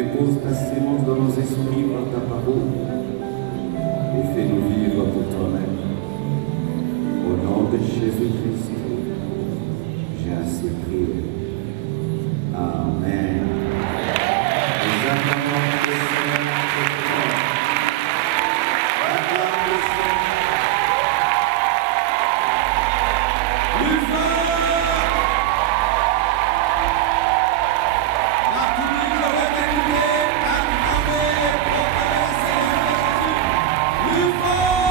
Dépose ta sémence dans nos esprits par ta parole et fais-nous vivre pour toi-même. Au nom de Jésus-Christ, j'ai ainsi prié. Amen. Nous acclamons le Seigneur notre Dieu. Acclame le Seigneur. Plus fort. La publique aurait écouté, acclamez, proclamez le Seigneur Jésus. Plus fort.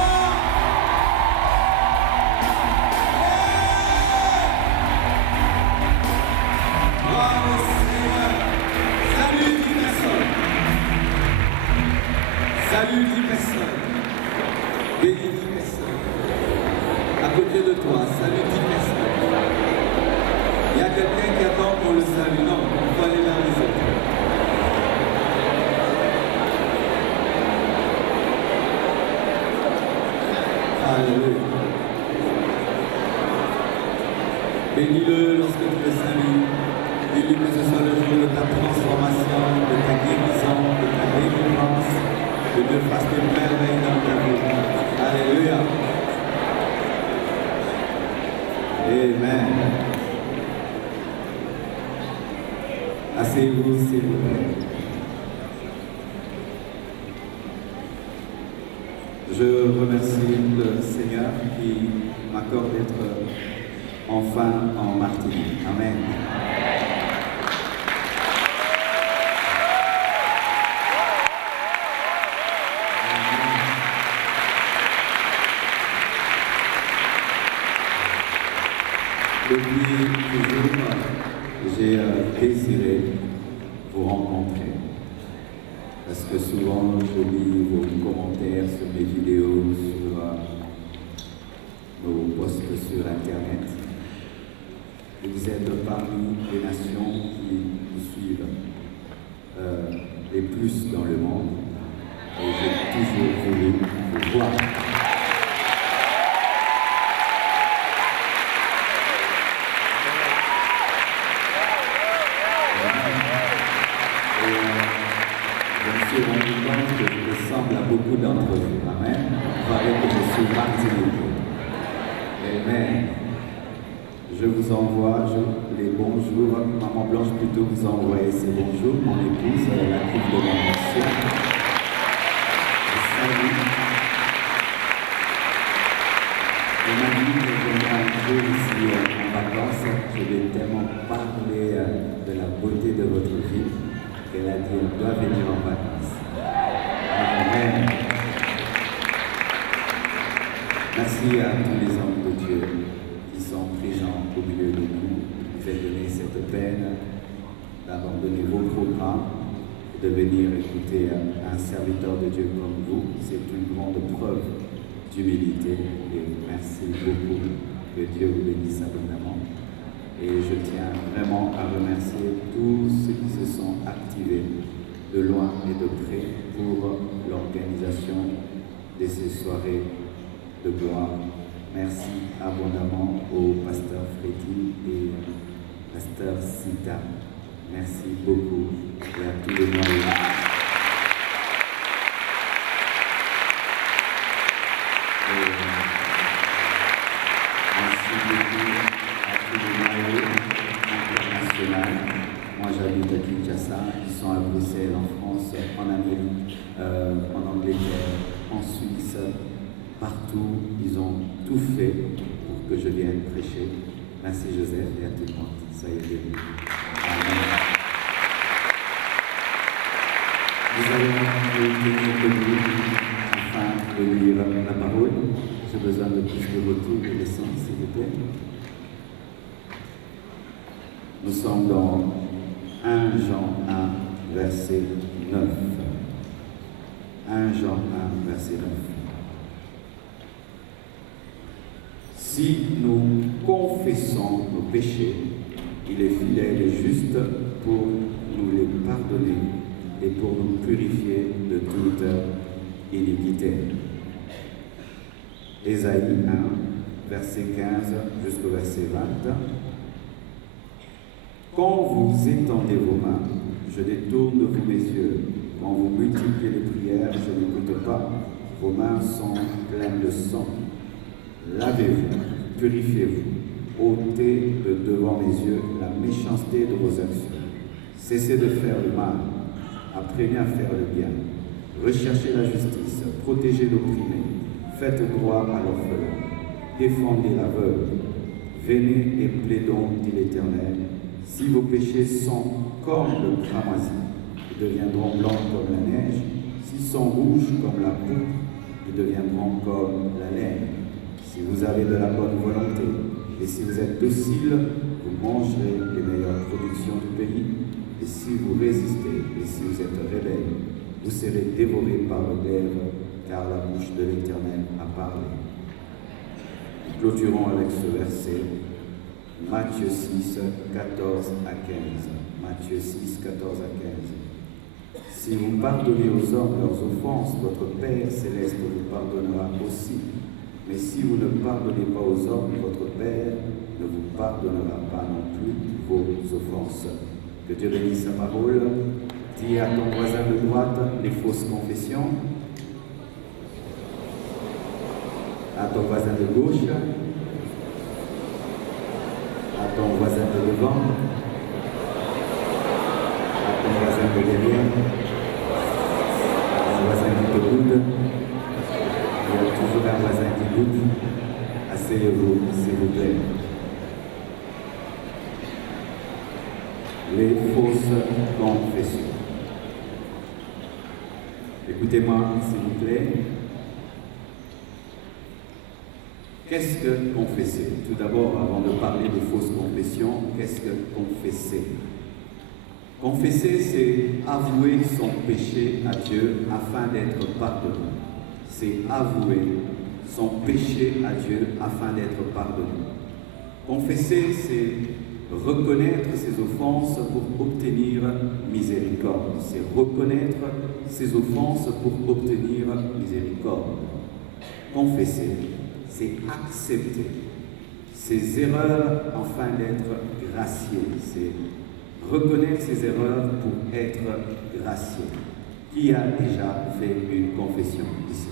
Gloire au Seigneur. Salut 10 personnes. Salut 10 personnes. Bénis 10 personnes. À côté de toi, salut 10 personnes. Il y a quelqu'un qui attend qu'on le salue. Non, on va aller vers les autres. Alléluia. Bénis-le lorsque tu le salues. Dis-lui que ce soit le jour de ta transformation, de ta guérison, de ta délivrance, que Dieu fasse des merveilles dans ta vie. Alléluia. Amen. Asseyez-vous, s'il vous plaît. Je remercie le Seigneur qui m'accorde d'être enfin en Martinique. Amen. Depuis toujours, j'ai désiré vous rencontrer. Parce que souvent, je lis vos commentaires sur mes vidéos, sur nos posts sur Internet. Et vous êtes parmi les nations qui nous suivent les plus dans le monde. Et j'ai toujours voulu vous voir. Je me suis rendu compte que je ressemble à beaucoup d'entre vous. Amen. Vous paraît que je suis martiniquais. Amen. Je vous envoie les bonjours. Maman Blanche plutôt vous a envoyé ses bonjours. Mon épouse, la coupe de mon ancien. Salut. On m'a dit que je viendrai un jour ici en vacances. Je vais tellement parler de la beauté de votre vie qu'elle a dit on doit venir en vacances. Amen. Merci à tous les hommes de Dieu qui sont présents au milieu de nous. Vous avez donné cette peine d'abandonner vos programmes et de venir écouter un serviteur de Dieu comme vous. C'est une grande preuve d'humilité et merci beaucoup. Que Dieu vous bénisse abondamment. Et je tiens vraiment à remercier tous ceux qui se sont activés de loin et de près pour l'organisation de ces soirées de gloire. Merci abondamment au pasteur Freddy et pasteur Sita. Merci beaucoup et à tous les membres. Merci beaucoup à tous les maillots internationaux. Moi j'habite à Kinshasa, ils sont à Bruxelles, en France, en Amérique, en Angleterre, en Suisse, partout. Ils ont tout fait pour que je vienne prêcher. Merci Joseph et à tout le monde. Soyez bénis. Amen. Vous allez venir debout afin de lire la parole. J'ai besoin de plus de retour de l'essence, s'il vous plaît. Nous sommes dans 1 Jean 1, verset 9. 1 Jean 1, verset 9. Si nous confessons nos péchés, il est fidèle et juste pour nous les pardonner et pour nous purifier de toute iniquité. Ésaïe 1, verset 15 jusqu'au verset 20. Quand vous étendez vos mains, Je détourne de vous mes yeux. Quand vous multipliez les prières, je n'écoute pas. Vos mains sont pleines de sang. Lavez-vous, purifiez-vous. Ôtez de devant mes yeux la méchanceté de vos actions. Cessez de faire le mal. Apprenez à faire le bien. Recherchez la justice. Protégez l'opprimé. Faites droit à l'orphelin. Défendez la veuve. Venez et plaidons, dit l'Éternel. Si vos péchés sont comme le cramoisi, ils deviendront blancs comme la neige. S'ils sont rouges comme la pourpre, ils deviendront comme la laine. Si vous avez de la bonne volonté et si vous êtes docile, vous mangerez les meilleures productions du pays. Et si vous résistez et si vous êtes rebelles, vous serez dévorés par le glaive, car la bouche de l'Éternel a parlé. Nous clôturons avec ce verset, Matthieu 6, 14 à 15. Matthieu 6, 14 à 15. Si vous pardonnez aux hommes leurs offenses, votre Père céleste vous pardonnera aussi. Mais si vous ne pardonnez pas aux hommes, votre Père ne vous pardonnera pas non plus vos offenses. Que Dieu bénisse sa parole. Dis à ton voisin de droite les fausses confessions. À ton voisin de gauche. À ton voisin de devant. À ton voisin de derrière. À ton voisin qui te boude. Il y a toujours un voisin qui boude. Asseyez-vous, s'il vous plaît. Les fausses confessions. Écoutez-moi, s'il vous plaît. Qu'est-ce que confesser? Tout d'abord, avant de parler de fausses confessions, qu'est-ce que confesser? Confesser, c'est avouer son péché à Dieu afin d'être pardonné. C'est avouer son péché à Dieu afin d'être pardonné. Confesser, c'est reconnaître ses offenses pour obtenir miséricorde. C'est reconnaître ses offenses pour obtenir miséricorde. Confesser, c'est accepter ses erreurs afin d'être gracié. C'est reconnaître ses erreurs pour être gracié. Qui a déjà fait une confession ici?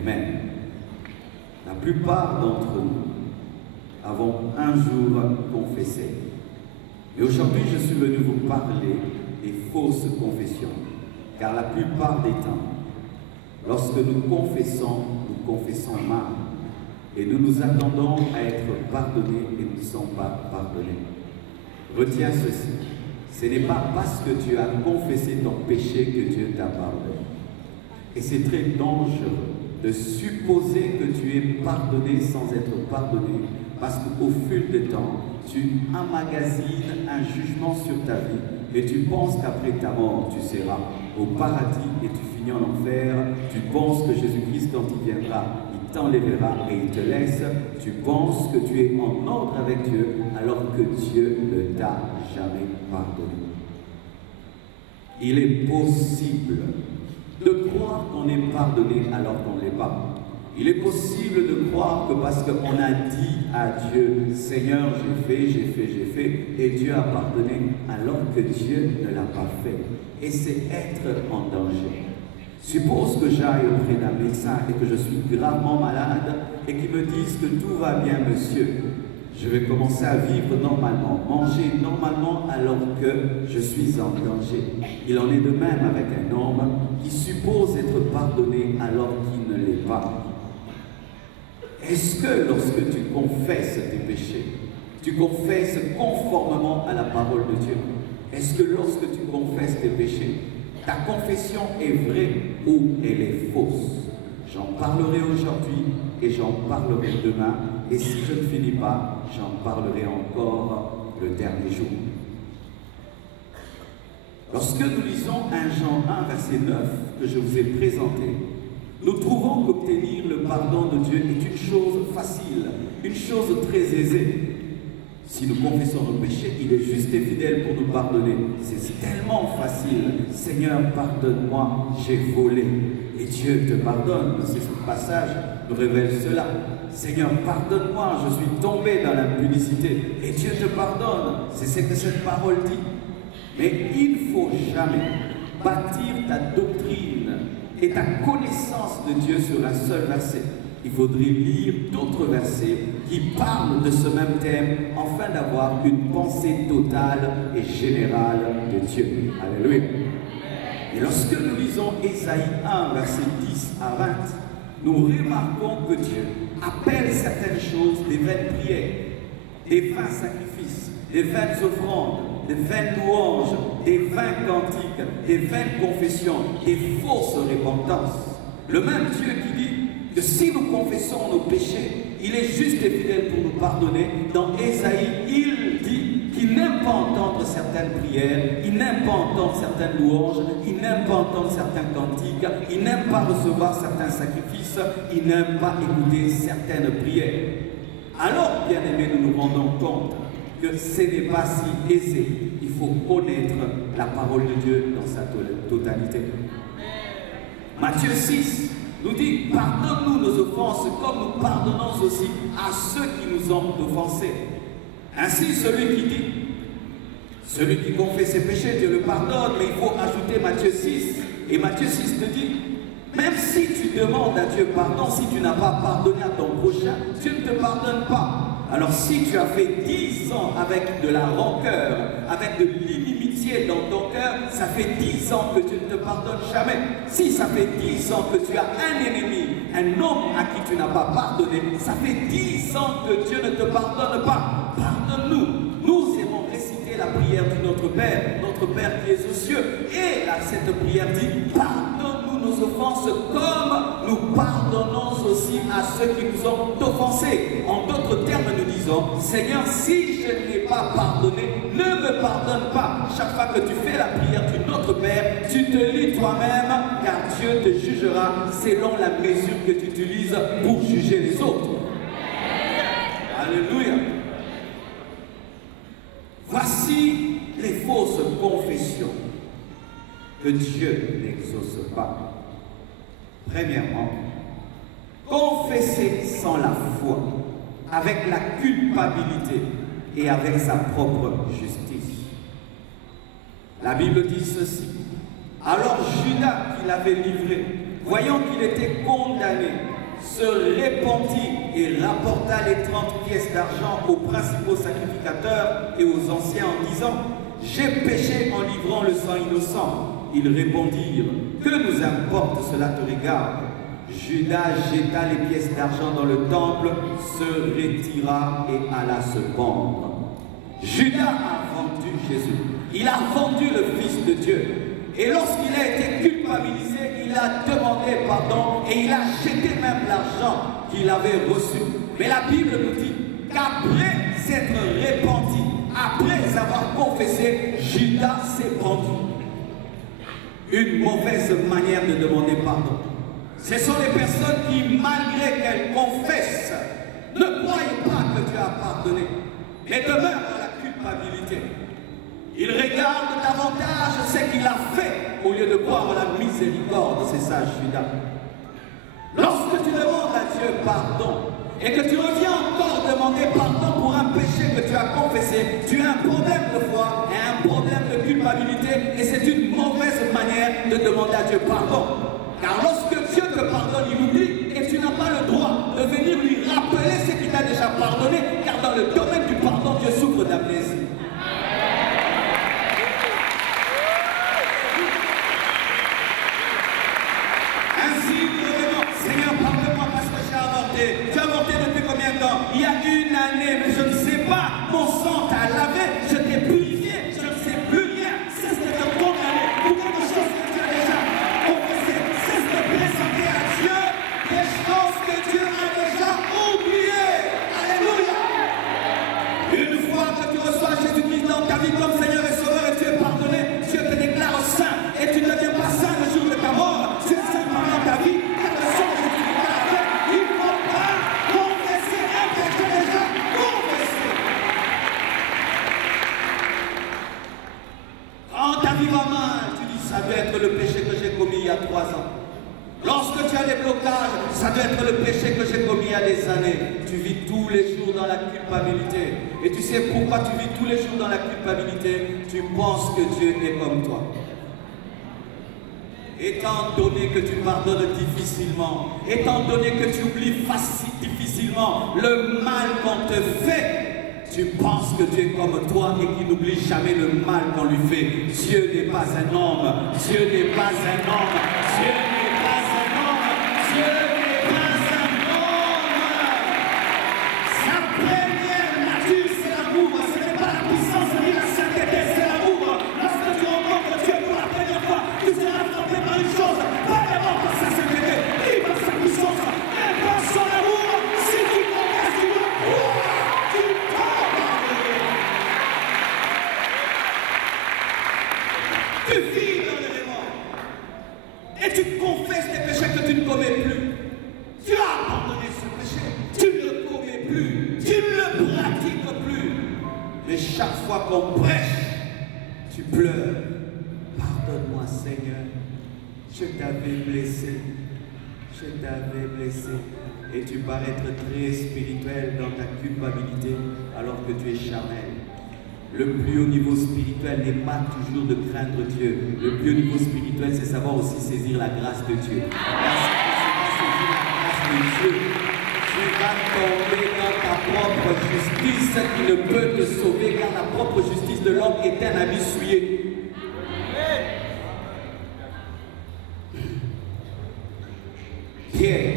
Amen. La plupart d'entre nous avons un jour confessé. Et aujourd'hui, je suis venu vous parler des fausses confessions. Car la plupart des temps, lorsque nous confessons mal. Et nous nous attendons à être pardonnés et nous ne sommes pas pardonnés. Retiens ceci. Ce n'est pas parce que tu as confessé ton péché que Dieu t'a pardonné. Et c'est très dangereux de supposer que tu es pardonné sans être pardonné, parce qu'au fil du temps, tu emmagasines un jugement sur ta vie et tu penses qu'après ta mort, tu seras au paradis et tu finis en enfer. Tu penses que Jésus-Christ, quand il viendra, il t'enlèvera et il te laisse. Tu penses que tu es en ordre avec Dieu alors que Dieu ne t'a jamais pardonné. Il est possible de croire qu'on est pardonné alors qu'on ne l'est pas. Il est possible de croire que parce qu'on a dit à Dieu, Seigneur, j'ai fait, et Dieu a pardonné, alors que Dieu ne l'a pas fait. Et c'est être en danger. Suppose que j'aille auprès d'un médecin et que je suis gravement malade et qu'il me dise que tout va bien, monsieur. Je vais commencer à vivre normalement, manger normalement alors que je suis en danger. Il en est de même avec un homme qui suppose être pardonné alors qu'il ne l'est pas. Est-ce que lorsque tu confesses tes péchés, tu confesses conformément à la parole de Dieu? Est-ce que lorsque tu confesses tes péchés, ta confession est vraie ou elle est fausse? J'en parlerai aujourd'hui et j'en parlerai demain. Et si je ne finis pas, j'en parlerai encore le dernier jour. Lorsque nous lisons 1 Jean 1, verset 9, que je vous ai présenté, nous trouvons qu'obtenir le pardon de Dieu est une chose facile, une chose très aisée. Si nous confessons nos péchés, il est juste et fidèle pour nous pardonner. C'est tellement facile. Seigneur, pardonne-moi, j'ai volé. Et Dieu te pardonne. C'est ce passage nous révèle cela. Seigneur, pardonne-moi, je suis tombé dans l'impudicité. Et Dieu te pardonne. C'est ce que cette parole dit. Mais il ne faut jamais bâtir ta doctrine et ta connaissance de Dieu sur un seul verset. Il faudrait lire d'autres versets qui parlent de ce même thème afin d'avoir une pensée totale et générale de Dieu. Alléluia. Et lorsque nous lisons Ésaïe 1, versets 10 à 20, nous remarquons que Dieu appelle certaines choses des vaines prières, des vains sacrifices, des vaines offrandes, des vaines louanges, des vains cantiques, des vaines confessions, des fausses repentances. Le même Dieu qui dit que si nous confessons nos péchés, il est juste et fidèle pour nous pardonner. Dans Ésaïe, il dit qu'il n'aime pas entendre certaines prières, il n'aime pas entendre certaines louanges, il n'aime pas entendre certains cantiques, il n'aime pas recevoir certains sacrifices, il n'aime pas écouter certaines prières. Alors, bien aimés, nous nous rendons compte que ce n'est pas si aisé. Il faut connaître la parole de Dieu dans sa totalité. Matthieu 6 nous dit, pardonne-nous nos offenses comme nous pardonnons aussi à ceux qui nous ont offensés. Ainsi, celui qui confesse ses péchés, Dieu le pardonne, mais il faut ajouter Matthieu 6. Et Matthieu 6 te dit, même si tu demandes à Dieu pardon, si tu n'as pas pardonné à ton prochain, Dieu ne te pardonne pas. Alors si tu as fait 10 ans avec de la rancœur, avec de l'inimitié dans ton cœur, ça fait 10 ans que Dieu ne te pardonne jamais. Si ça fait 10 ans que tu as un ennemi, un homme à qui tu n'as pas pardonné, ça fait 10 ans que Dieu ne te pardonne pas. Pardonne-nous. Nous aimons réciter la prière de notre Père qui est aux cieux. Et là, cette prière dit, pardonne-nous nos offenses comme nous pardonnons aussi à ceux qui nous ont offensés. En d'autres termes, nous disons, Seigneur, si je ne l'ai pas pardonné, ne me pardonne pas. Chaque fois que tu fais la prière de notre Père, tu te lis toi-même, car Dieu te jugera selon la mesure que tu utilises pour juger les autres. Alléluia. Voici les fausses confessions que Dieu n'exauce pas. Premièrement, confesser sans la foi, avec la culpabilité et avec sa propre justice. La Bible dit ceci. Alors Judas, qui l'avait livré, voyant qu'il était condamné, se répandit et rapporta les 30 pièces d'argent aux principaux sacrificateurs et aux anciens en disant, « J'ai péché en livrant le sang innocent. » Ils répondirent, « Que nous importe, cela te regarde. » Judas jeta les pièces d'argent dans le temple, se retira et alla se pendre. Judas a vendu Jésus. Il a vendu le Fils de Dieu. Et lorsqu'il a été culpabilisé, il a demandé pardon et il a jeté même l'argent qu'il avait reçu. Mais la Bible nous dit qu'après s'être repenti, après avoir confessé, Judas s'est pendu. Une mauvaise manière de demander pardon. Ce sont les personnes qui, malgré qu'elles confessent, ne croient pas que Dieu a pardonné, mais demeurent dans la culpabilité. Ils regardent davantage ce qu'il a fait au lieu de croire en la miséricorde. C'est ça, Judas. Lorsque tu demandes à Dieu pardon et que tu reviens encore demander pardon pour un péché que tu as confessé, tu as un problème de foi et un problème de culpabilité et c'est une mauvaise manière de demander à Dieu pardon. Car lorsque Dieu te pardonne, il oublie et tu n'as pas le droit de venir lui rappeler ce qu'il t'a déjà pardonné, car dans le domaine du pardon, Dieu souffre d'amnésie. Ainsi, nous demandons, Seigneur, pardonne-moi parce que j'ai avorté. Tu as avorté depuis combien de temps? Il y a une année, mais je ne sais pas. Mon sang t'a lavé, je t'ai purifié, je ne sais plus rien. Cesse de te condamner pour quelque chose que tu as déjà confessé. Cesse de présenter à Dieu des choses que Dieu a déjà oubliées. Alléluia. Une fois que tu reçois Jésus-Christ dans ta vie comme Seigneur et Sauveur et tu es pardonné, Dieu te déclare saint et tu ne deviens pas saint le jour de ta mort. Tu es saint pendant ta vie. Car le sang de Jésus-Christ a fait. Il ne faut pas confesser un péché déjà confessé. y a des années, tu vis tous les jours dans la culpabilité. Et tu sais pourquoi tu vis tous les jours dans la culpabilité? Tu penses que Dieu est comme toi. Étant donné que tu pardonnes difficilement, étant donné que tu oublies difficilement le mal qu'on te fait, tu penses que Dieu est comme toi et qu'il n'oublie jamais le mal qu'on lui fait. Dieu n'est pas un homme, Dieu n'est pas un homme, Dieu n'est pas un homme, Dieu n'est pas un homme. Sa première nature, c'est l'amour, ce n'est pas la puissance ni la sainteté, c'est l'amour. Lorsque tu rencontres Dieu pour la première fois, tu seras frappé par une chose, pas vraiment par sa sainteté, ni par sa puissance, mais par son amour. Si tu confesses, tu dois croire, tu t'en tu vis dans l'élément et tu confesses les péchés que tu ne commets plus. Tu as abandonné ce péché, tu ne le commets plus, tu ne le pratiques plus. Mais chaque fois qu'on prêche, tu pleures. Pardonne-moi Seigneur, je t'avais blessé, je t'avais blessé. Et tu parais être très spirituel dans ta culpabilité alors que tu es charnel. Le plus haut niveau spirituel n'est pas toujours de craindre Dieu. Le plus haut niveau spirituel, c'est savoir aussi saisir la grâce de Dieu. Parce que tu vas saisir la grâce de Dieu, tu vas tomber dans ta propre justice qui ne peut te sauver, car la propre justice de l'homme est un habit souillé. Pierre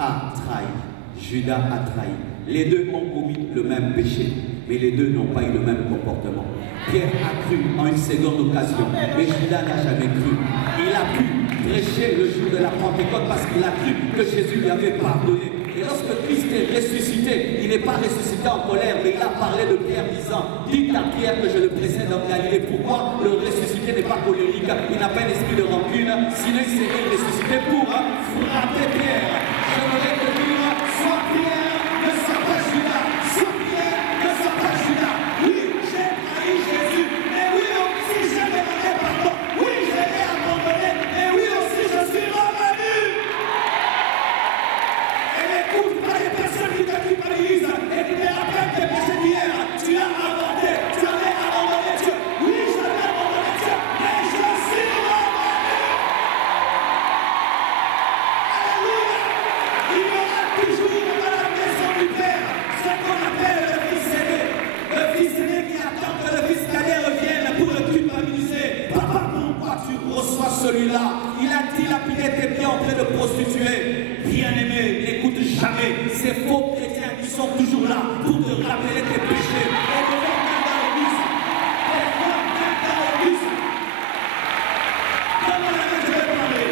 a trahi, Judas a trahi. Les deux ont commis le même péché, mais les deux n'ont pas eu le même comportement. Pierre a cru en une seconde occasion, mais Judas n'a jamais cru. Il a pu prêcher le jour de la Pentecôte parce qu'il a cru que Jésus lui avait pardonné. Et lorsque Christ est ressuscité, il n'est pas ressuscité en colère, mais il a parlé de Pierre disant, dites à Pierre que je le précède en Galilée. Pourquoi le ressuscité n'est pas colérique? Il n'a pas un esprit de rancune, sinon il serait ressuscité pour frapper Pierre. Je voudrais te dire, sois Pierre, ne sois pas Judas. Sois Pierre, ne sois pas Judas. Oui, j'ai trahi Jésus, mais oui aussi j'ai demandé pardon. Oui, je l'ai abandonné, mais oui aussi je suis revenu. Et n'écoute pas les personnes qui te culpabilisent et qui te rappellent tes péchés d'hier. Tu as inventé, tu avais abandonné Dieu. Oui, j'avais abandonné Dieu, mais je suis revenu. Alléluia. Il y aura toujours dans la maison du Père ce qu'on appelle le fils aîné. Le fils aîné qui attend que le fils cadet revienne pour le culpabiliser. Papa, pourquoi tu reçois celui-là? Il a dilapidé tes biens en train de prostituer. Bien-aimé, n'écoute jamais ces faux chrétiens qui sont toujours là pour te rappeler tes péchés. Et de faire même dans l'église. Et de faire même dans l'église. Comment la main je vais parler?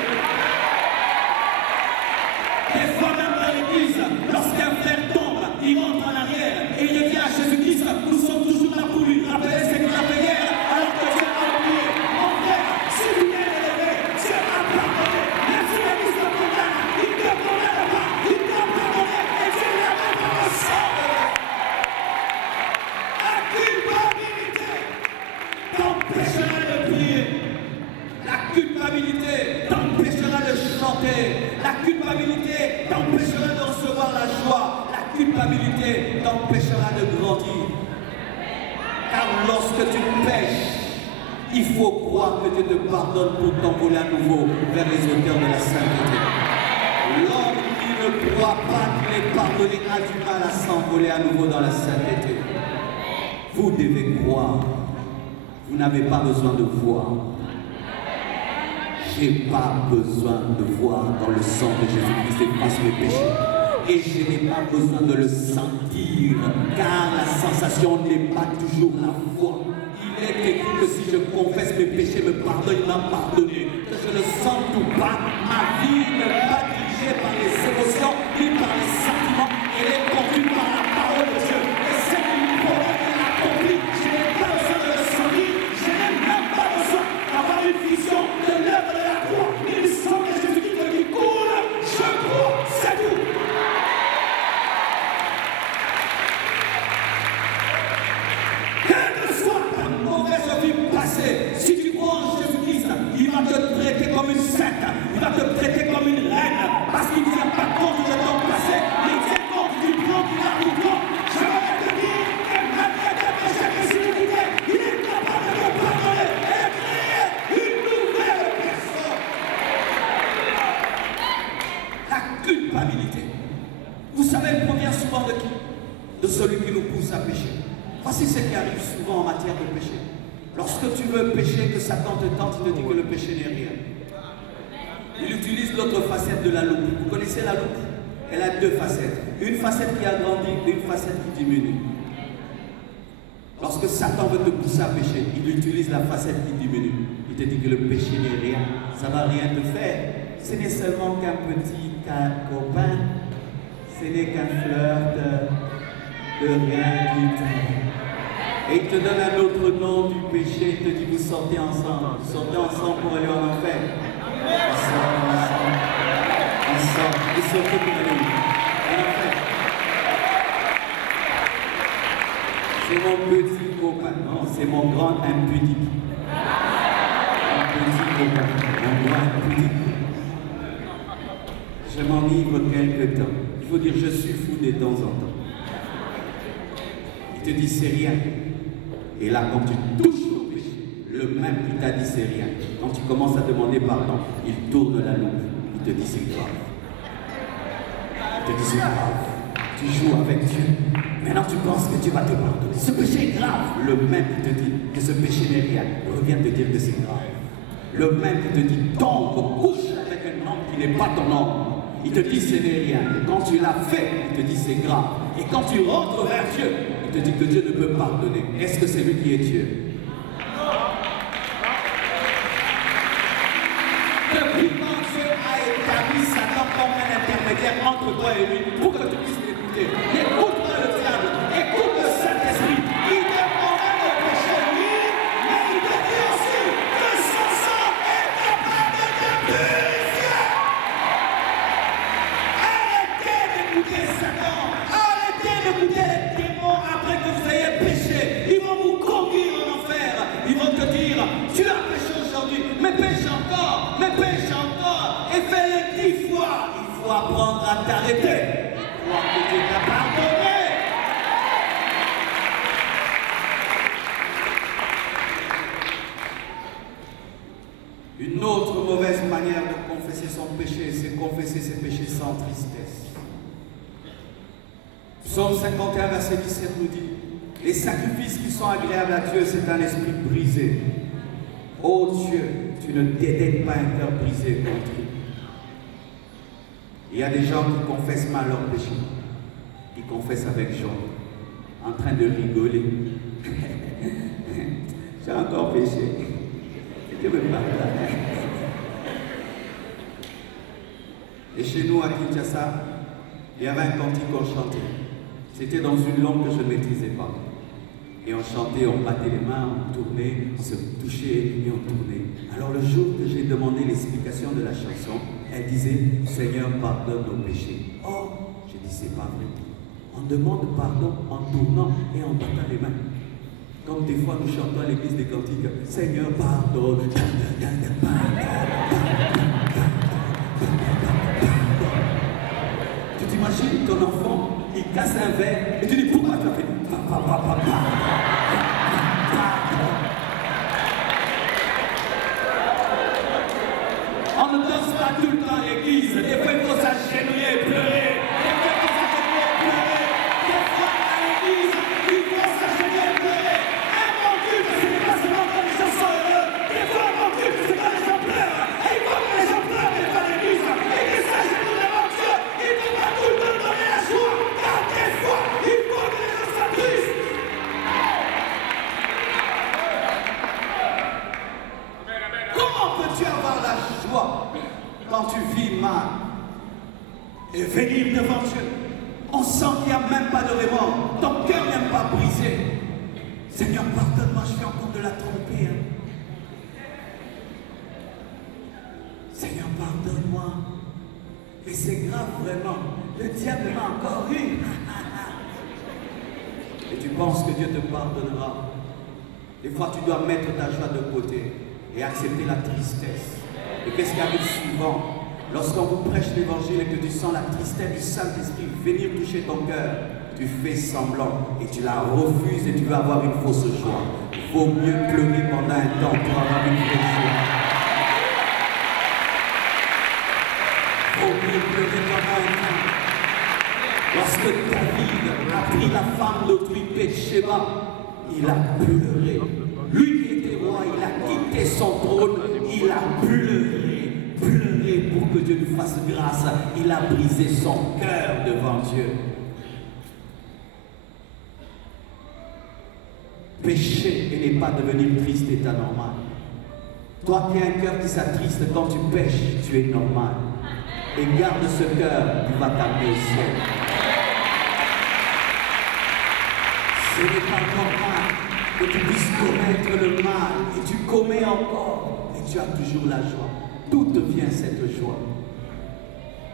Des fois même dans l'église, lorsqu'un frère tombe, il rentre en arrière et il revient à Jésus-Christ. Nous sommes toujours là pour lui rappeler ce qu'il a fait hier, alors que Dieu a oublié. Mon frère, si tu viens de lever, Dieu a pardonné. Même si l'église te condamne, il ne te condamne pas. Il t'a pardonné et Dieu l'a même pas sauvé. La culpabilité t'empêchera de prier. La culpabilité t'empêchera de chanter. La culpabilité t'empêchera de recevoir la joie. La culpabilité t'empêchera de grandir. Car lorsque tu pêches, il faut croire que Dieu te pardonne pour t'envoler à nouveau vers les auteurs de la sainteté. L'homme qui ne croit pas qu'il est pardonné a du mal à s'envoler à nouveau dans la sainteté. Vous devez croire. Vous n'avez pas besoin de voir. Je n'ai pas besoin de voir dans le sang de Jésus-Christ efface mes péchés. Et je n'ai pas besoin de le sentir, car la sensation n'est pas toujours la foi. Il est écrit que si je confesse mes péchés, me pardonne, il m'a pardonné. Que je ne sente tout pas, ma vie n'est pas dirigée par les émotions, ni par les sentiments, elle est conduite par la parole de Dieu. Et c'est une parole qu'il a accomplie. Je n'ai pas besoin de le sentir, je n'ai même pas besoin d'avoir une vision de l'œuvre de la croix. Il semble que Jésus-Christ qui coule, je crois, c'est tout. Si tu crois en Jésus-Christ, il va te traiter comme une sainte, il va te traiter comme une reine, savez, elle provient souvent de qui? De celui qui nous pousse à pécher. Voici ce qui arrive souvent en matière de péché. Lorsque tu veux pécher, que Satan te tente, il te dit que le péché n'est rien. Il utilise l'autre facette de la loupe. Vous connaissez la loupe? Elle a deux facettes. Une facette qui agrandit et une facette qui diminue. Lorsque Satan veut te pousser à pécher, il utilise la facette qui diminue. Il te dit que le péché n'est rien. Ça ne va rien te faire. Ce n'est seulement qu'un petit copain. Ce n'est qu'un flirt de rien du tout. Et il te donne un autre nom du péché. Il te dit vous sortez ensemble. Vous sortez ensemble pour aller en enfer. Ensemble. Vous sortez pour aller en enfer. C'est mon petit copain. Non, c'est mon grand impudique. Un petit copain. Un grand impudique. Je m'enivre quelque temps. Il faut dire je suis fou de temps en temps. Il te dit c'est rien. Et là, quand tu touches au péché, le même qui t'a dit c'est rien. Quand tu commences à demander pardon, il tourne la loupe. Il te dit c'est grave. Il te dit c'est grave. Tu joues avec Dieu. Maintenant tu penses que tu vas te pardonner. Ce péché est grave. Le même qui te dit que ce péché n'est rien revient te dire que c'est grave. Le même qui te dit tombe, couche avec un homme qui n'est pas ton homme. Il te dit ce n'est rien. Quand tu l'as fait, il te dit c'est grave. Et quand tu rentres vers Dieu, il te dit que Dieu ne peut pardonner. Est-ce que c'est lui qui est Dieu? Depuis quand Dieu a établi Satan comme un intermédiaire entre toi et lui pour que tu puisses l'écouter. Écoute pas le diable, écoute le Saint-Esprit. Il te condamne au péché, oui, mais il te dit aussi que son sang est capable de te purifier. Arrêtez d'écouter Satan, arrêtez d'écouter les démons après que vous ayez péché. Ils vont vous conduire en enfer. Ils vont te dire, tu as péché aujourd'hui, mais pêche encore, mais pêche encore, et fais-le 10 fois. Il faut apprendre à t'arrêter. Que Dieu t'a pardonné. Une autre mauvaise manière de confesser son péché, c'est confesser ses péchés sans tristesse. Psaume 51, verset 17 nous dit: les sacrifices qui sont agréables à Dieu, c'est un esprit brisé. Ô Dieu, tu ne dédaignes pas un cœur brisé contre lui. Il y a des gens qui confessent mal leurs péchés. Ils confessent avec joie, en train de rigoler. J'ai encore péché. Dieu me pardonne. Et chez nous à Kinshasa, il y avait un cantique qu'on chantait. C'était dans une langue que je ne maîtrisais pas. Et on chantait, on battait les mains, on tournait, on se touchait et on tournait. Alors le jour que j'ai demandé l'explication de la chanson, elle disait « Seigneur, pardonne nos péchés ». Oh, j'ai dit « C'est pas vrai ». On demande pardon en tournant et en battant les mains. Comme des fois nous chantons à l'église des cantiques « Seigneur, pardonne ». Tu t'imagines ton enfant, il casse un verre et tu dis « Pourquoi tu as fait ?» On ne danse pas tout le temps à l'église. Des fois, il faut s'agenouiller et pleurer. Des fois, il faut s'agenouiller et pleurer. Des fois, à l'église, il faut s'agenouiller et pleurer. Un bon culte, ce n'est pas seulement quand les gens sont heureux. Des fois, un bon culte, c'est quand les gens pleurent. Et il faut que les gens pleurent des fois à l'église. Et qu'ils s'agenouillent devant Dieu. Il ne faut pas tout le temps donner la joie. Car des fois, il faut que les gens soient tristes. Comment peux-tu avoir la joie quand tu vis mal et venir devant Dieu? On sent qu'il n'y a même pas de remords. Ton cœur n'est pas brisé. Seigneur, pardonne-moi, je fais encore de la tromper. Seigneur, pardonne-moi. Mais c'est grave vraiment. Le diable m'a encore eu. Et tu penses que Dieu te pardonnera. Des fois, tu dois mettre ta joie de côté et accepter la tristesse. Et qu'est-ce qui arrive souvent? Lorsqu'on vous prêche l'évangile et que tu sens la tristesse du Saint-Esprit venir toucher ton cœur, tu fais semblant et tu la refuses et tu veux avoir une fausse joie. Il vaut mieux pleurer pendant un temps pour avoir une vraie joie. Il vaut mieux pleurer pendant un temps. Lorsque David a pris la femme d'autrui, Bathsheba, il a pleuré. Lui qui était roi, il a quitté son trône, il a pleuré pour que Dieu lui fasse grâce. Il a brisé son cœur devant Dieu. Pécher et n'est pas devenir triste est anormal. Toi qui as un cœur qui s'attriste quand tu pêches, tu es normal. Et garde ce cœur, il va t'amener au ciel. Ce n'est pas normal que tu puisses commettre le mal et tu commets encore et tu as toujours la joie. D'où te vient cette joie?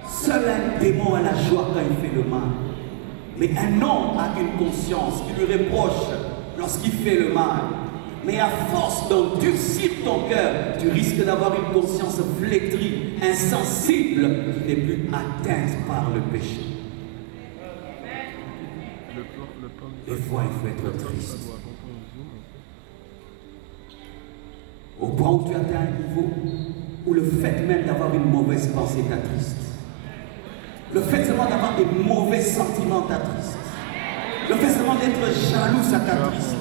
Seul un démon a la joie quand il fait le mal. Mais un homme a une conscience qui lui reproche lorsqu'il fait le mal. Mais à force d'endurcir ton cœur, tu risques d'avoir une conscience flétrie, insensible, qui n'est plus atteinte par le péché. Des fois, il faut être triste. Au point où tu atteins un niveau où le fait même d'avoir une mauvaise pensée t'attriste. Le fait seulement d'avoir des mauvais sentiments t'attriste. Le fait seulement d'être jaloux, ça t'attriste.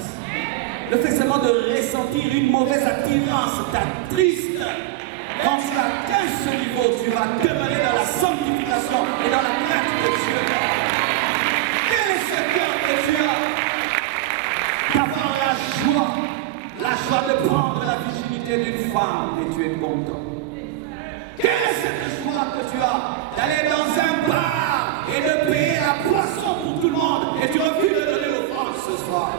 Le fait seulement de ressentir une mauvaise attirance t'attriste. Quand tu atteins ce niveau, tu vas demeurer dans la sanctification et dans la crainte de Dieu. Quel est ce cœur que tu as? D'avoir la joie de prendre la virginité d'une femme et tu es content. Quelle est cette joie que tu as d'aller dans un bar et de payer la boisson pour tout le monde et tu refuses de donner l'offrande ce soir?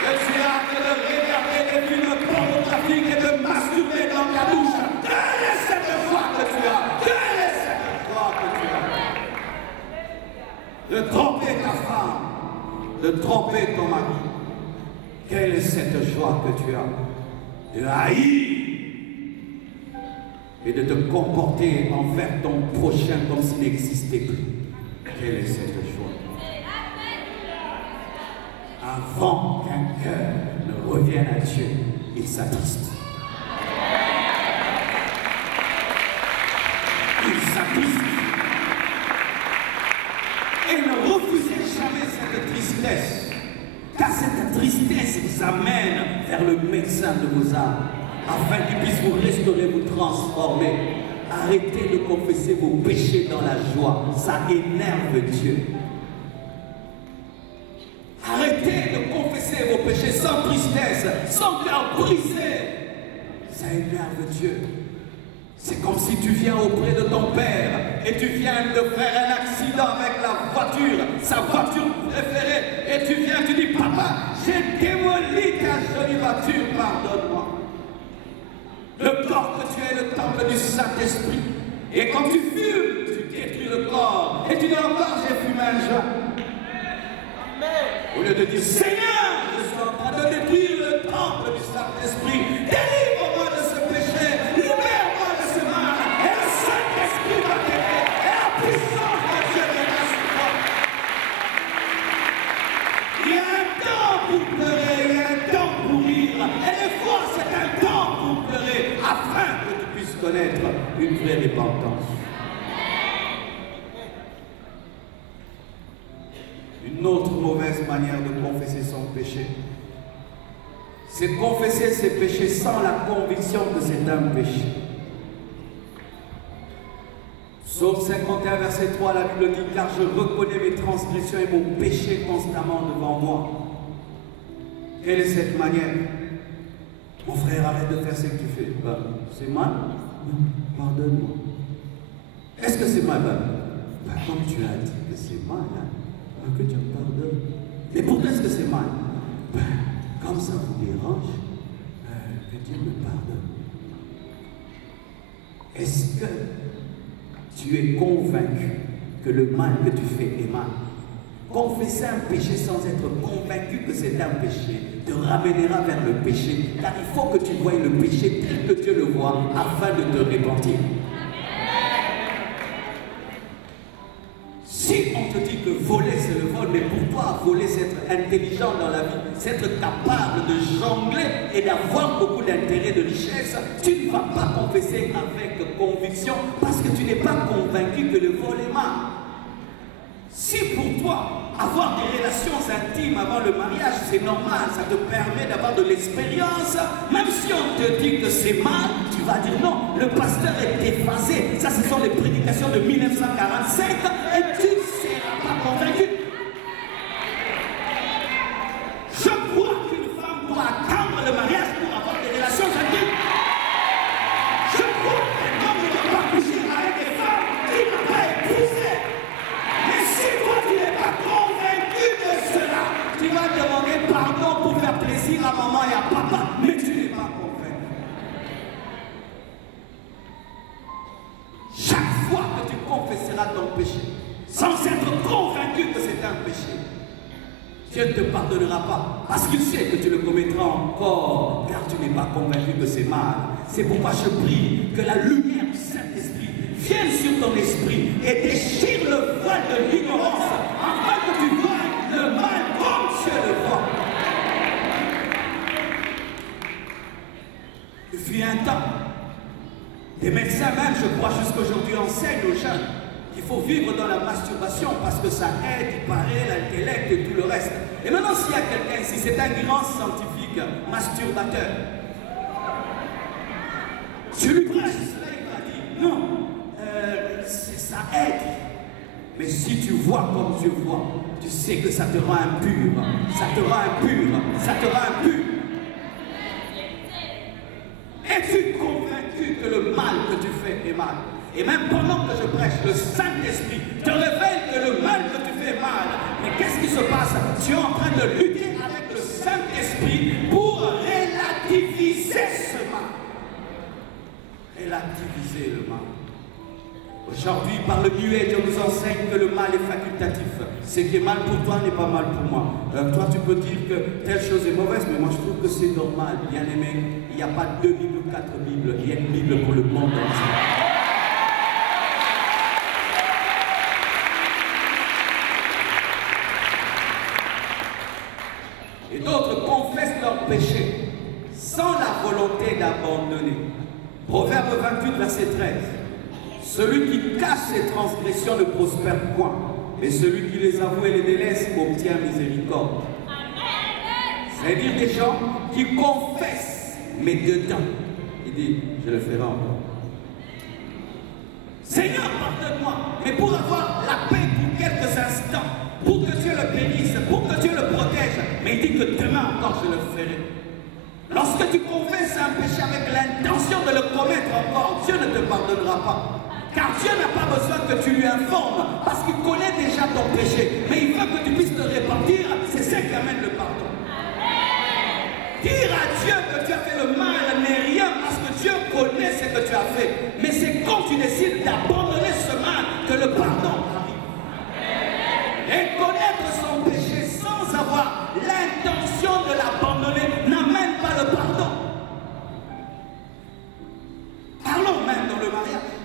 Que tu as que de regarder des films pornographiques et de masturber dans ta douche. Quelle est cette joie que tu as? Quelle est cette joie que tu as? De tromper ta femme, de tromper ton mari. Quelle est cette joie que tu as? De haïr et de te comporter envers ton prochain comme s'il n'existait plus. Quelle est cette joie? Avant qu'un cœur ne revienne à Dieu, il s'attriste. Il s'attriste. Et ne refusez jamais cette tristesse, car cette tristesse vous amène vers le médecin de vos âmes, afin qu'il puisse vous restaurer, vous transformer. Arrêtez de confesser vos péchés dans la joie, ça énerve Dieu. Arrêtez de confesser vos péchés sans tristesse, sans cœur brisé. Ça énerve Dieu. C'est comme si tu viens auprès de ton père et tu viens de faire un accident avec la voiture, sa voiture préférée, et tu viens, tu dis, papa, j'ai démoli ta jolie voiture, pardonne-moi. Le corps que tu es le temple du Saint-Esprit. Et quand tu fumes, tu détruis le corps. Et tu dis encore, j'ai fumé un joint. Au lieu de dire, Seigneur, je suis en train de détruire le temple du Saint-Esprit, délivre-moi de ce péché, libère-moi de ce mal, et le Saint-Esprit va t'aider, et la puissance de Dieu viendra sur toi. Il y a un temps pour pleurer, il y a un temps pour rire, et des fois c'est un temps pour pleurer, afin que tu puisses connaître une vraie repentance. Une autre mauvaise manière de confesser son péché, c'est confesser ses péchés sans la conviction que c'est un péché. Psaume 51, verset 3, la Bible dit, car je reconnais mes transgressions et mon péché constamment devant moi. Quelle est cette manière? Mon frère, arrête de faire ce que tu fais. Ben, c'est mal? Pardonne-moi. Est-ce que c'est mal? Ben, comme tu as dit que c'est mal, hein? Que Dieu me pardonne. Mais pourquoi est-ce que c'est mal? Ben, comme ça vous dérange, que Dieu me pardonne. Est-ce que tu es convaincu que le mal que tu fais est mal? Confesser un péché sans être convaincu que c'est un péché te ramènera vers le péché, car il faut que tu voies le péché tel que Dieu le voit afin de te repentir. Si on te dit que voler c'est le vol, mais pour toi toi, voler, c'est être intelligent dans la vie, c'est être capable de jongler et d'avoir beaucoup d'intérêt, de richesse, tu ne vas pas confesser avec conviction parce que tu n'es pas convaincu que le vol est mal. Si pour toi, avoir des relations intimes avant le mariage, c'est normal, ça te permet d'avoir de l'expérience, même si on te dit que c'est mal, tu vas dire non, le pasteur est déphasé. Ça, ce sont les prédications de 1945 et tu ne seras pas convaincu. Je crois qu'une femme doit attendre le mariage pour avoir des relations intimes. Je crois qu'un homme ne doit pas coucher avec des femmes qui n'ont pas épousé. Mais si toi tu n'es pas convaincu de cela, tu vas demander pardon pour faire plaisir à maman et à papa, mais tu n'es pas convaincu. Chaque fois que tu confesseras ton péché, sans être convaincu que c'est un péché, Dieu ne te pardonnera pas, parce qu'il sait que tu le commettras encore, car tu n'es pas convaincu que c'est mal. C'est pourquoi je prie que la lumière du Saint-Esprit vienne sur ton esprit et déchire le voile de l'ignorance, afin que tu vois le mal comme Dieu le voit. Il fut un temps, des médecins même, je crois, jusqu'aujourd'hui enseignent aux jeunes qu'il faut vivre dans la masturbation parce que ça aide, il paraît, l'intellect et tout le reste. Et maintenant, s'il y a quelqu'un ici, c'est un grand scientifique, masturbateur, je lui prêche cela, il m'a dit, non, ça aide. Mais si tu vois comme Dieu voit, tu sais que ça te rend impur, ça te rend impur, ça te rend impur. Es-tu convaincu que le mal que tu fais est mal? Et même pendant que je prêche, le Saint-Esprit te révèle que le mal que tu fais est mal. Mais qu'est-ce qui se passe? Tu es en train de lutter avec le Saint-Esprit pour relativiser ce mal. Relativiser le mal. Aujourd'hui, par le New Age, on nous enseigne que le mal est facultatif. Ce qui est mal pour toi n'est pas mal pour moi. Toi, tu peux dire que telle chose est mauvaise, mais moi, je trouve que c'est normal. Bien aimé, il n'y a pas 2 Bibles ou 4 Bibles. Il y a une Bible pour le monde entier. Et d'autres confessent leurs péchés sans la volonté d'abandonner. Proverbe 28, verset 13. Celui qui cache ses transgressions ne prospère point, mais celui qui les avoue et les délaisse obtient miséricorde. C'est-à-dire des gens qui confessent, mais dedans, il dit, je le ferai encore. Seigneur, pardonne-moi, mais pour avoir la paix pour quelques instants, pour que Dieu le bénisse, pour que Dieu le protège, mais il dit que demain encore je le ferai. Lorsque tu confesses un péché avec l'intention de le commettre encore, Dieu ne te pardonnera pas. Car Dieu n'a pas besoin que tu lui informes, parce qu'il connaît déjà ton péché. Mais il veut que tu puisses te repentir, c'est ça qui amène le pardon. Dire à Dieu que tu as fait le mal n'est rien, parce que Dieu connaît ce que tu as fait. Mais c'est quand tu décides d'abandonner ce mal que le pardon arrive. Et connaître son péché sans avoir l'intention de l'abandonner n'amène pas le pardon. Parlons même dans le mariage.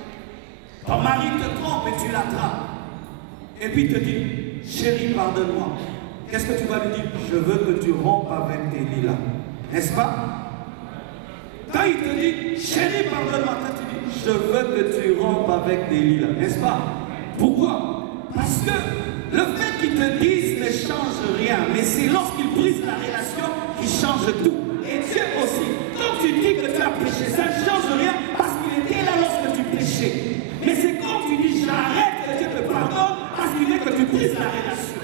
Ton mari te trompe et tu l'attrapes. Et puis il te dit, chérie, pardonne-moi. Qu'est-ce que tu vas lui dire? Je veux que tu rompes avec tes lilas. N'est-ce pas? Quand il te dit, chérie, pardonne-moi, quand tu dis, je veux que tu rompes avec tes lilas. N'est-ce pas? Pourquoi? Parce que le fait qu'il te dise ne change rien. Mais c'est lorsqu'il brise la relation qu'il change tout. Et Dieu aussi. Quand tu dis que tu as péché, ça ne change rien parce qu'il était là lorsque tu péchais. Mais c'est quand tu dis j'arrête que Dieu te pardonne parce qu'il veut que tu brises la relation.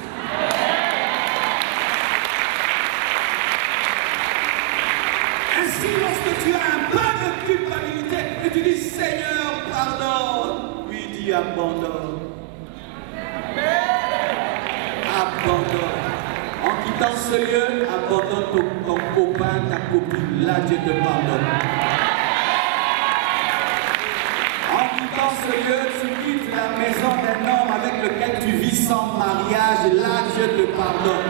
Ainsi, lorsque tu as un pas de culpabilité et tu dis Seigneur, pardonne, lui dis abandonne. Abandonne. En quittant ce lieu, abandonne ton copain, ta copine. Là, Dieu te pardonne. Dans ce lieu, tu quittes la maison d'un homme avec lequel tu vis sans mariage, là Dieu te pardonne.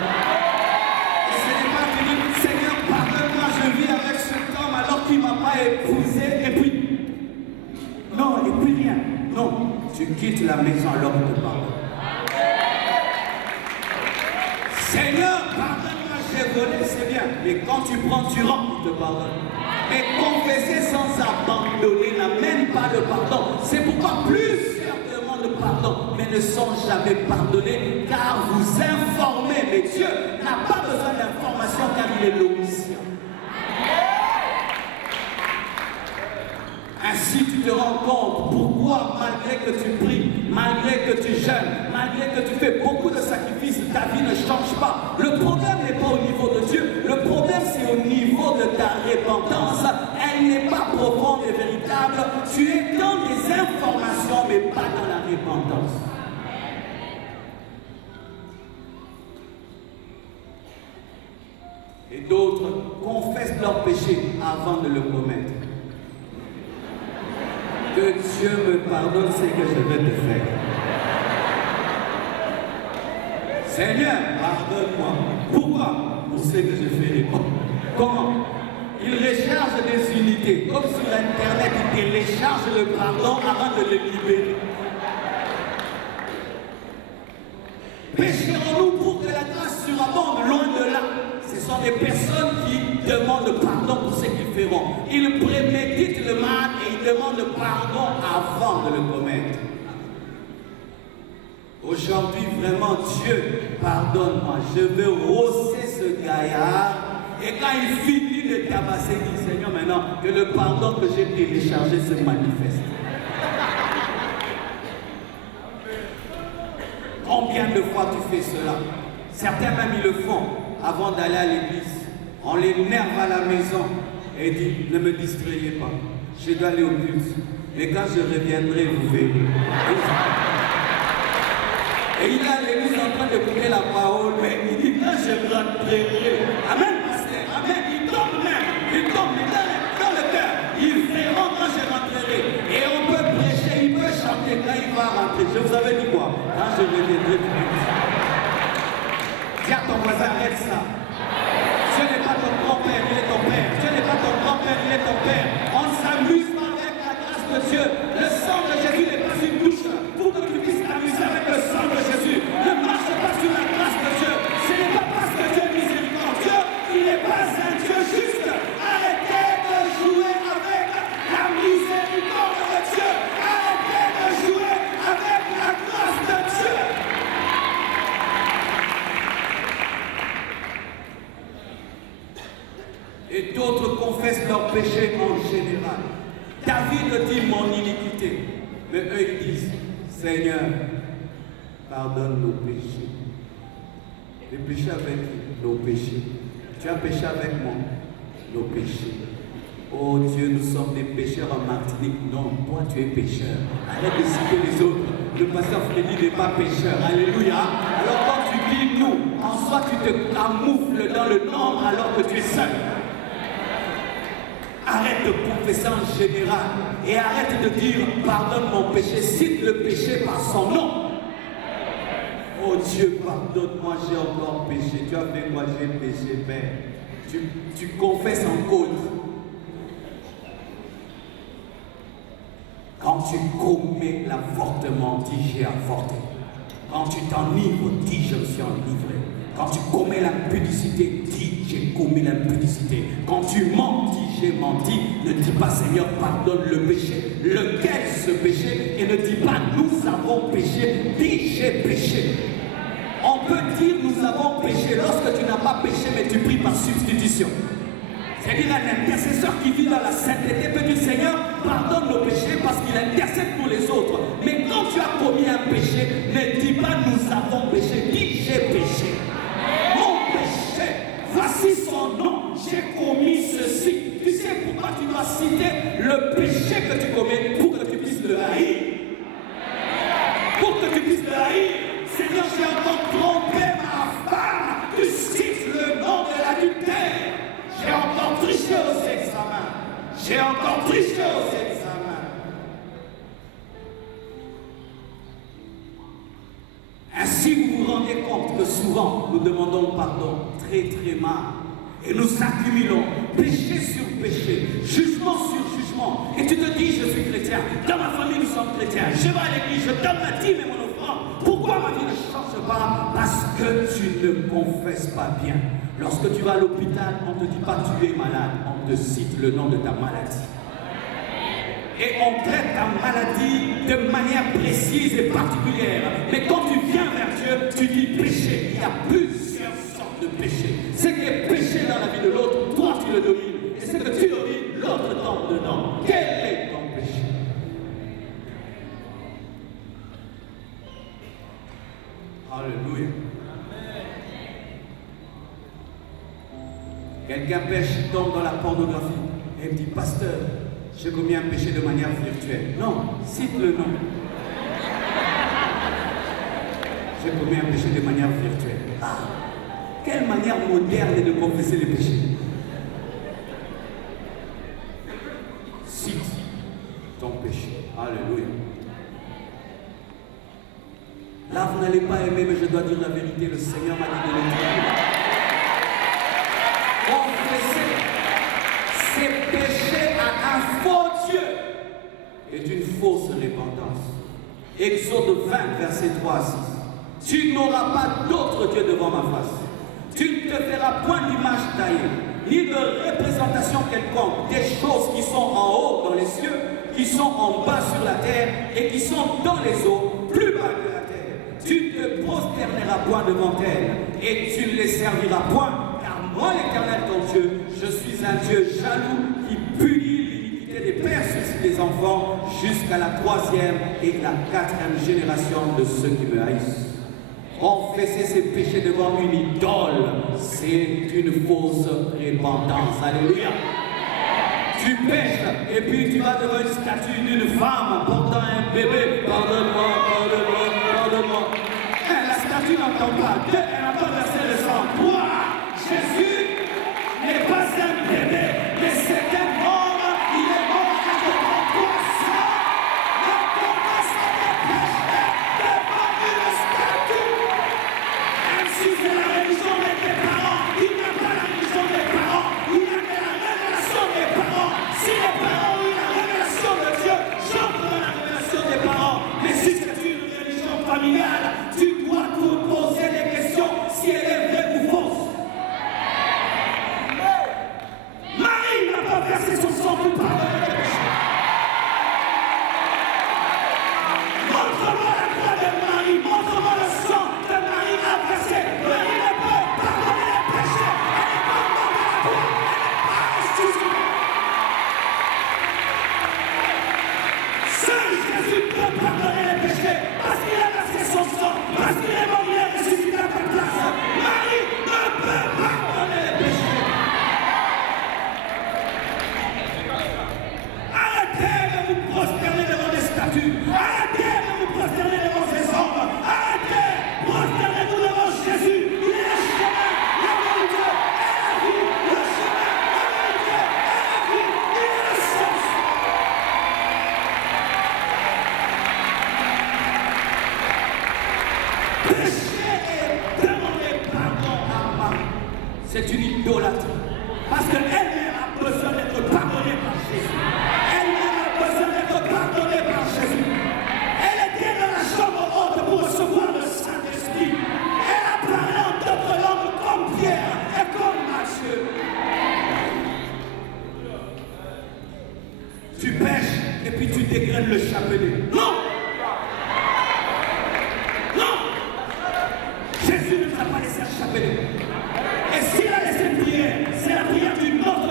Et ce n'est pas tu dis, Seigneur, pardonne-moi, je vis avec cet homme alors qu'il ne m'a pas épousé, et puis, non, et puis rien. Non, tu quittes la maison alors qu'il te pardonne. Seigneur, pardonne-moi, j'ai volé, c'est bien. Mais quand tu prends, tu rends, il te pardonne. Mais confesser sans abandonner n'amène pas le pardon. C'est pourquoi plusieurs demandent pardon, mais ne sont jamais pardonnés, car vous informez. Mais Dieu n'a pas besoin d'information car il est l'omniscient. Ainsi tu te rends compte pourquoi malgré que tu pries, malgré que tu jeûnes, malgré que tu fais beaucoup de sacrifices, ta vie ne change pas. Le problème n'est pas au niveau de Dieu, le problème c'est au niveau de ta repentance. Elle n'est pas profonde et véritable. Tu es dans des informations mais pas dans la repentance. Et d'autres confessent leur péché avant de le commettre. Que Dieu me pardonne ce que je vais te faire. Seigneur, pardonne-moi. Pourquoi? Pour ce que je fais. Comment? Il recharge des unités. Comme sur Internet, il télécharge le pardon avant de le libérer. Pécherons-nous pour que la grâce surabonde? Loin de là. Ce sont des personnes qui demandent pardon pour ce qu'ils feront. Ils préméditent le mal et ils demandent pardon avant de le commettre. Aujourd'hui, vraiment, Dieu, pardonne-moi. Je veux rosser ce gaillard. Et quand il finit de tabasser, il dit, Seigneur, maintenant, que le pardon que j'ai téléchargé se manifeste. Combien de fois tu fais cela? Certains même ils le font avant d'aller à l'église. On l'énerve à la maison et dit, ne me distrayez pas. Je dois aller au culte. Mais quand je reviendrai, vous verrez. Et il est à l'église en train d'écouter la parole, mais il dit, quand je rentrerai. Amen, pasteur. Amen. Il tombe même. Il tombe dans le cœur. Ils verront quand je rentrerai. Et on peut prêcher, il peut chanter quand il va rentrer. Je vous avais dit quoi? Quand je reviendrai du culte. Dis à ton voisin, arrête ça. Dieu n'est pas ton grand-père, il est ton père. Dieu n'est pas ton grand-père, il est ton père. On ne s'amuse pas avec la grâce de Dieu. Le sang de Jésus n'est pas une douche pour que tu puisses t'amuser avec le sang de Jésus. Ne marche pas sur la grâce de Dieu. Ce n'est pas parce que Dieu est miséricordieux, il n'est pas un Dieu juste. Arrêtez de jouer avec la miséricorde de Dieu. Arrêtez de jouer avec la grâce de Dieu. Et d'autres confessent leurs péchés en général. David dit mon iniquité. Mais eux ils disent, Seigneur, pardonne nos péchés. Les péchés avec nos péchés. Tu as péché avec moi, nos péchés. Oh Dieu, nous sommes des pécheurs en Martinique. Non, toi tu es pécheur. Arrête de citer les autres. Le pasteur Freddy n'est pas pécheur. Alléluia. Alors quand tu dis nous, en soi tu te camoufles dans le nombre alors que tu es seul. Arrête de confesser en général et arrête de dire pardonne mon péché, cite le péché par son nom. Oh Dieu, pardonne-moi, j'ai encore péché. Tu as fait quoi? J'ai péché, Père. Tu confesses en cause. Quand tu commets l'avortement, dis j'ai avorté. Quand tu t'enivres, dis je me suis enivré. Quand tu commets l'impudicité, dis j'ai commis l'impudicité. Quand tu mens, dis j'ai menti. Ne dis pas Seigneur pardonne le péché. Lequel ce péché? Et ne dis pas nous avons péché. Dis j'ai péché. On peut dire nous avons péché lorsque tu n'as pas péché mais tu pries par substitution. C'est-à-dire un intercesseur qui vit dans la sainteté peut dire Seigneur pardonne nos péchés parce qu'il intercède pour les autres. Mais quand tu as commis un péché, ne dis pas nous avons péché. Dis j'ai péché. Mon péché, voici son nom, j'ai commis ceci. Tu sais pourquoi tu dois citer le péché que tu commets pour que tu puisses le haïr. Pour que tu puisses le haïr. Seigneur, j'ai encore trompé ma femme. Tu cites le nom de l'adultère. J'ai encore triché aux examens. J'ai encore triché aux examens. Ainsi, vous vous rendez compte que souvent, nous demandons pardon très très mal. Et nous accumulons péché sur péché, jugement sur jugement. Et tu te dis, je suis chrétien. Dans ma famille, nous sommes chrétiens. Je vais à l'église, je donne ma dîme et mon offrande. Pourquoi ma vie ne change pas? Parce que tu ne confesses pas bien. Lorsque tu vas à l'hôpital, on ne te dit pas que tu es malade, on te cite le nom de ta maladie. Et on traite ta maladie de manière précise et particulière. Mais quand tu viens vers Dieu, tu dis péché. Il y a plusieurs sortes de péchés. Ce qui est péché dans la vie de l'autre, toi tu le domines. Et ce que tu domines, l'autre tombe dedans. Quel est ton péché? Alléluia. Quelqu'un pêche, tombe dans la pornographie. Et il me dit, pasteur, j'ai commis un péché de manière virtuelle. Non, cite le nom. J'ai commis un péché de manière virtuelle. Ah, quelle manière moderne de confesser les péchés. Cite ton péché. Alléluia. Là, vous n'allez pas aimer, mais je dois dire la vérité. Le Seigneur m'a dit de le dire. Confesser ses péchés à un faux Dieu est une fausse repentance. Exode 20, verset 3 à 6. Tu n'auras pas d'autre Dieu devant ma face. Tu ne te feras point d'image taillée, ni de représentation quelconque des choses qui sont en haut dans les cieux, qui sont en bas sur la terre et qui sont dans les eaux, plus bas que la terre. Tu ne te prosterneras point devant elles et tu ne les serviras point. Moi, l'Éternel, ton Dieu, je suis un Dieu jaloux qui punit l'iniquité des pères sur les enfants jusqu'à la 3e et la 4e génération de ceux qui me haïssent. Confesser ses péchés devant une idole, c'est une fausse repentance. Alléluia. Tu pêches et puis tu vas devant une statue d'une femme portant un bébé. Pardonne-moi, pardonne-moi, pardonne-moi. La statue n'entend pas. Elle entend verser le sang. Toi, Jésus n'est pas un bébé, mais c'est un homme. Il est mort à cause de toi. Ne confesse pas tes péchés devant une statue. Même si c'est la religion de tes parents, il n'y a pas la religion des parents, il n'y a que la révélation des parents. Si les parents ont eu la révélation de Dieu, j'entre dans la révélation des parents. Mais si c'est une religion familiale, tu dois te poser les questions si elle est vraie ou fausse. Marie n'a pas versé son sang pour pardonner les péchés. Montre-moi la croix de Marie, montre-moi le sang que Marie a versé. Marie ne peut pardonner les péchés. Elle n'est pas morte à la croix, elle n'est pas ressuscitée. Seul Jésus peut pardonner les péchés parce qu'il a versé son sang, parce qu'il est mort, il est ressuscité à ta place. Marie ne peut pardonner les péchés. Arrêtez de vous prosterner devant des statues. Arrêtez de vous prosterner devant ces hommes. Arrêtez. Prosternez-vous devant Jésus. Il est le chemin, la vérité et la vie. Le chemin, la vérité et la vie. Il est le sens. Pécher et demander pardon à Marie, c'est une idolâtrie. Parce qu'elle-même a besoin d'être pardonnée par Jésus. Elle-même a besoin d'être pardonnée par Jésus. Elle était dans la chambre haute pour recevoir le Saint-Esprit. Elle a parlé en d'autres langues comme Pierre et comme Matthieu. Tu pêches et puis tu dégraines le chapelet. Non! Non! Jésus ne t'a pas laissé un chapelet. Et s'il a laissé une prière, c'est la prière d'une autre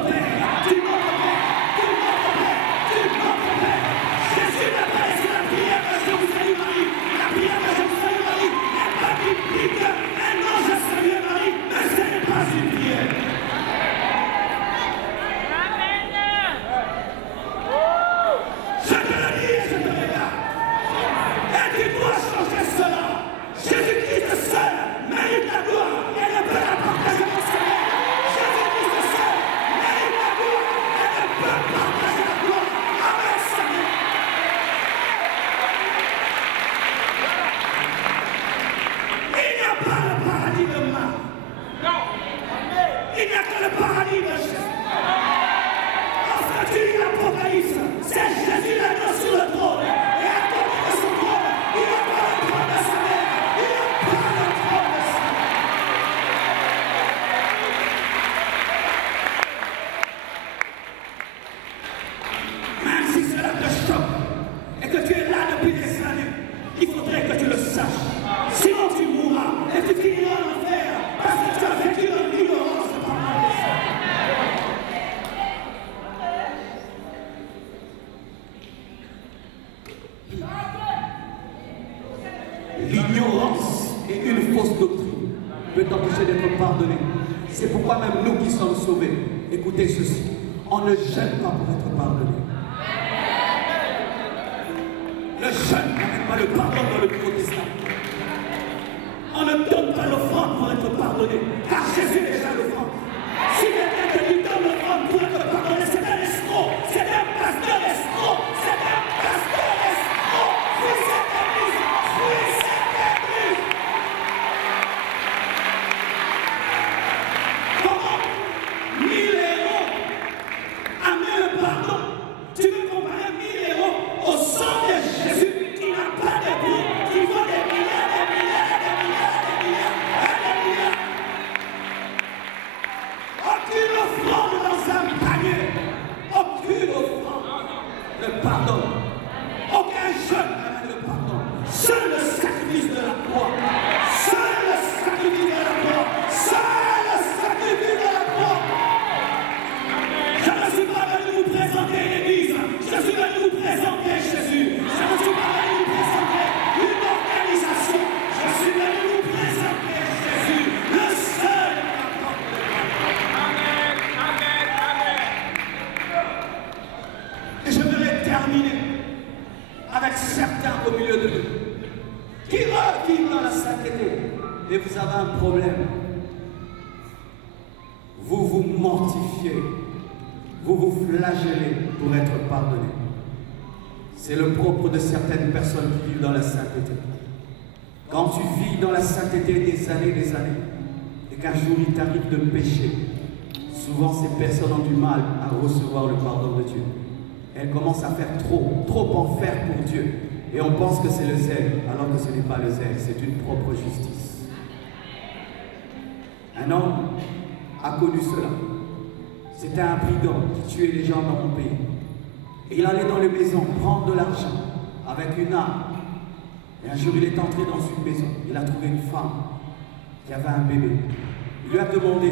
L'ignorance et une fausse doctrine peut t'empêcher d'être pardonné. C'est pourquoi même nous qui sommes sauvés, écoutez ceci, on ne jeûne pas pour être pardonné. Le jeûne n'amène pas le pardon dans le Nouveau Testament. On ne donne pas l'offrande pour être pardonné, car Jésus est déjà l'offrande. Si quelqu'un te dit donne l'offrande pour être pardonné, c'est un escroc, c'est un pasteur escroc, c'est un pasteur escroc. Oui, c'est église, oui, c'est église. Comment 1000 euros amènent le pardon? Tu veux comparer 1000 euros au sang de Jésus qui n'a pas de prix, qui vaut des milliards, des milliards, des milliards, des milliards, des milliards. Aucune offrande dans un panier, aucune offrande ne pardonne. Aucun jeûne n'amène le pardon. Seul le sacrifice de la croix, seul le sacrifice de la croix, seul le sacrifice de la croix. Je ne suis pas venu vous présenter une église, je suis venu vous présenter Jésus. Je ne suis pas venu vous présenter une organisation, je suis venu vous présenter Jésus, le seul qui apporte le pardon. Et je voudrais terminer avec certains au milieu de nous qui vivent dans la sainteté, mais vous avez un problème. Vous vous mortifiez, vous vous flagellez pour être pardonné. C'est le propre de certaines personnes qui vivent dans la sainteté. Quand tu vis dans la sainteté des années, et qu'un jour il t'arrive de pécher, souvent ces personnes ont du mal à recevoir le pardon de Dieu. Elles commencent à faire trop en faire pour Dieu. Et on pense que c'est le zèle, alors que ce n'est pas le zèle, c'est une propre justice. Un homme a connu cela. C'était un brigand qui tuait les gens dans mon pays. Et il allait dans les maisons prendre de l'argent avec une arme. Et un jour, il est entré dans une maison. Il a trouvé une femme qui avait un bébé. Il lui a demandé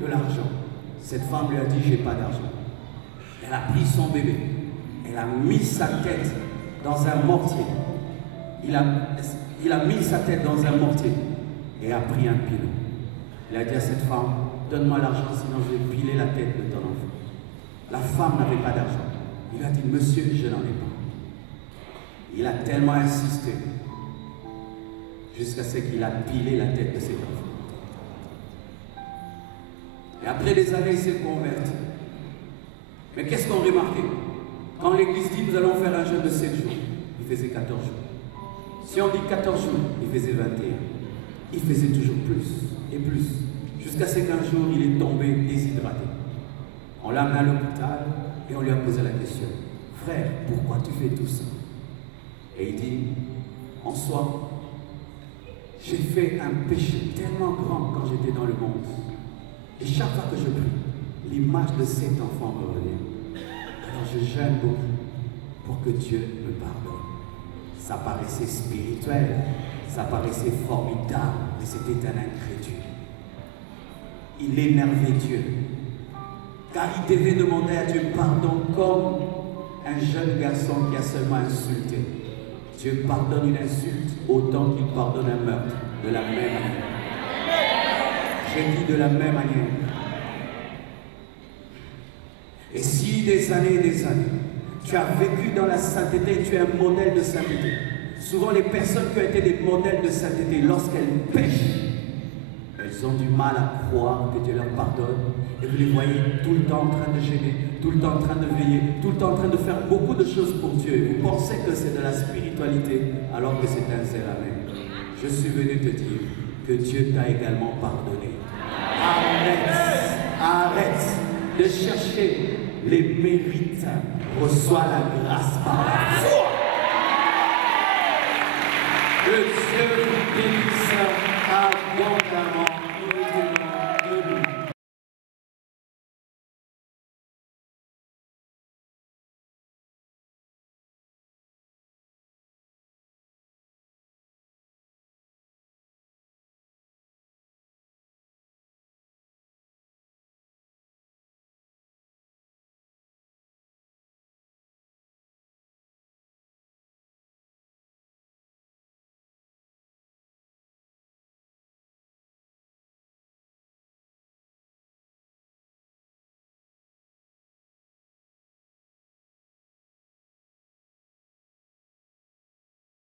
de l'argent. Cette femme lui a dit, j'ai pas d'argent. Elle a pris son bébé. Elle a mis sa tête dans un mortier. Il a mis sa tête dans un mortier et a pris un pilon. Il a dit à cette femme, donne-moi l'argent, sinon je vais piler la tête de ton enfant. La femme n'avait pas d'argent. Il a dit, monsieur, je n'en ai pas. Il a tellement insisté jusqu'à ce qu'il a pilé la tête de cet enfant. Et après des années, il s'est converti. Mais qu'est-ce qu'on remarquait? Quand l'église dit, nous allons faire un jeûne de 7 jours, il faisait 14 jours. Si on dit 14 jours, il faisait 21. Il faisait toujours plus et plus. Jusqu'à ce qu'un jour, il est tombé déshydraté. On l'a amené à l'hôpital et on lui a posé la question. Frère, pourquoi tu fais tout ça? Et il dit, en soi, j'ai fait un péché tellement grand quand j'étais dans le monde. Et chaque fois que je prie, l'image de cet enfant me revient. Alors je jeûne beaucoup pour que Dieu me pardonne. Ça paraissait spirituel, ça paraissait formidable, mais c'était un incrédule. Il énervait Dieu, car il devait demander à Dieu pardon comme un jeune garçon qui a seulement insulté. Dieu pardonne une insulte autant qu'il pardonne un meurtre, de la même manière. J'ai dit de la même manière. Et si des années, tu as vécu dans la sainteté, tu es un modèle de sainteté. Souvent les personnes qui ont été des modèles de sainteté, lorsqu'elles pêchent, elles ont du mal à croire que Dieu leur pardonne. Et vous les voyez tout le temps en train de gêner, tout le temps en train de veiller, tout le temps en train de faire beaucoup de choses pour Dieu. Vous pensez que c'est de la spiritualité, alors que c'est un zèle amen. Je suis venu te dire que Dieu t'a également pardonné. Arrête de chercher les mérites. Reçois la grâce par la foi. Que Dieu vous bénisse abondamment.